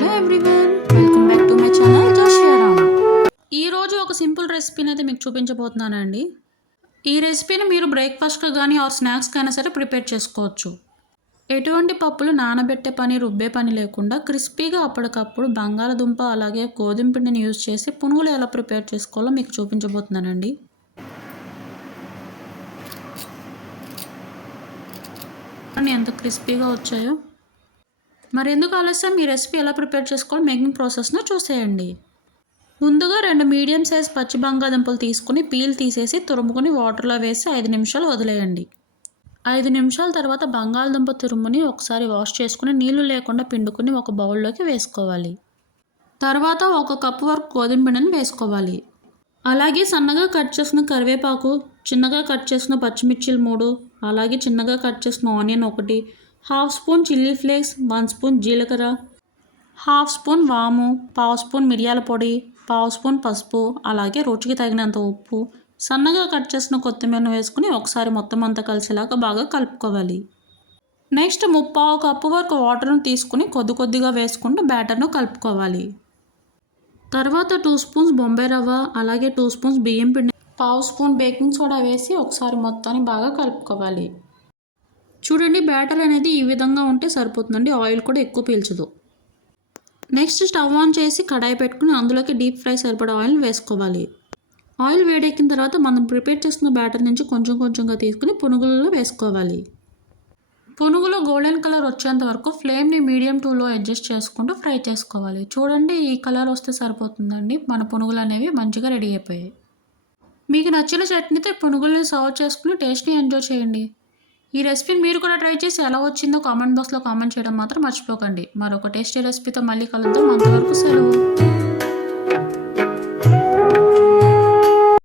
Hello everyone, welcome back to my channel Joshiyaram. ఈరోజు ఒక simple రెసిపీని అయితే మీకు చూపించబోతున్నానండి. ఈ రెసిపీని మీరు బ్రేక్ఫాస్ట్గా కానీ ఆర్ స్నాక్స్కి అయినా సరే ప్రిపేర్ చేసుకోవచ్చు. ఎటువంటి పప్పులు నానబెట్టే పని, రుబ్బే పని లేకుండా క్రిస్పీగా అప్పటికప్పుడు బంగాళదుంప అలాగే గోధుమ పిండిని యూజ్ చేసి పునుగులు ఎలా ప్రిపేర్ చేసుకోవాలో మీకు చూపించబోతున్నానండి. ఎంత క్రిస్పీగా వచ్చాయో. మరి ఎందుకు ఆలస్యం, ఈ రెసిపీ ఎలా ప్రిపేర్ చేసుకోవాలో మేకింగ్ ప్రాసెస్ను చూసేయండి. ముందుగా 2 మీడియం సైజ్ పచ్చి బంగాళదుంపలు తీసుకుని పీల్ తీసేసి తురుముకుని వాటర్లో వేసి 5 నిమిషాలు వదిలేయండి. 5 నిమిషాల తర్వాత బంగాళదుంప తురుముని ఒకసారి వాష్ చేసుకుని నీళ్లు లేకుండా పిండుకుని ఒక బౌల్లోకి వేసుకోవాలి. తర్వాత 1 కప్పు వరకు గోధుమ పిండిని వేసుకోవాలి. అలాగే సన్నగా కట్ చేసిన కరివేపాకు, చిన్నగా కట్ చేసిన పచ్చిమిర్చిలు 3, అలాగే చిన్నగా కట్ చేసిన onion 1, 1/2 spoon chilli flakes, 1 spoon జీలకర్ర, 1/2 స్పూన్ వాము, 1/2 స్పూన్ మిరియాల పొడి, 1/2 స్పూన్ పసుపు, అలాగే రుచికి తగినంత ఉప్పు, సన్నగా కట్ చేసిన కొత్తిమీరను వేసుకుని ఒకసారి మొత్తం అంతా కలిసేలాగా బాగా కలుపుకోవాలి. నెక్స్ట్ 3/4 కప్పు వరకు వాటర్ను తీసుకుని కొద్దిగా వేసుకుంటూ బ్యాటర్ను కలుపుకోవాలి. తర్వాత 2 స్పూన్స్ బొంబాయి రవ్వ, అలాగే 2 స్పూన్స్ బియ్యం పిండి, 1/2 స్పూన్ బేకింగ్ సోడా వేసి ఒకసారి మొత్తాన్ని బాగా కలుపుకోవాలి. చూడండి, బ్యాటర్ అనేది ఈ విధంగా ఉంటే సరిపోతుందండి. ఆయిల్ కూడా ఎక్కువ పీల్చదు. నెక్స్ట్ స్టవ్ ఆన్ చేసి కడాయి పెట్టుకుని అందులోకి డీప్ ఫ్రై సరిపడా ఆయిల్ వేసుకోవాలి. ఆయిల్ వేడెక్కిన తర్వాత మనం ప్రిపేర్ చేసుకున్న బ్యాటర్ నుంచి కొంచెంగా తీసుకుని పునుగులలో వేసుకోవాలి. పునుగులో గోల్డెన్ కలర్ వచ్చేంత వరకు ఫ్లేమ్ని మీడియం టులో అడ్జస్ట్ చేసుకుంటూ ఫ్రై చేసుకోవాలి. చూడండి, ఈ కలర్ వస్తే సరిపోతుందండి. మన పునుగులు అనేవి మంచిగా రెడీ అయిపోయాయి. మీకు నచ్చిన చట్నీతో పునుగుల్ని సర్వ్ చేసుకుని టేస్ట్ని ఎంజాయ్ చేయండి. ఈ రెసిపీని మీరు కూడా ట్రై చేసి ఎలా వచ్చిందో కామెంట్ బాక్స్లో కామెంట్ చేయడం మాత్రం మర్చిపోకండి. మరొక టేస్టీ రెసిపీతో మళ్ళీ కలుద్దాం. అంతవరకు సెలవు.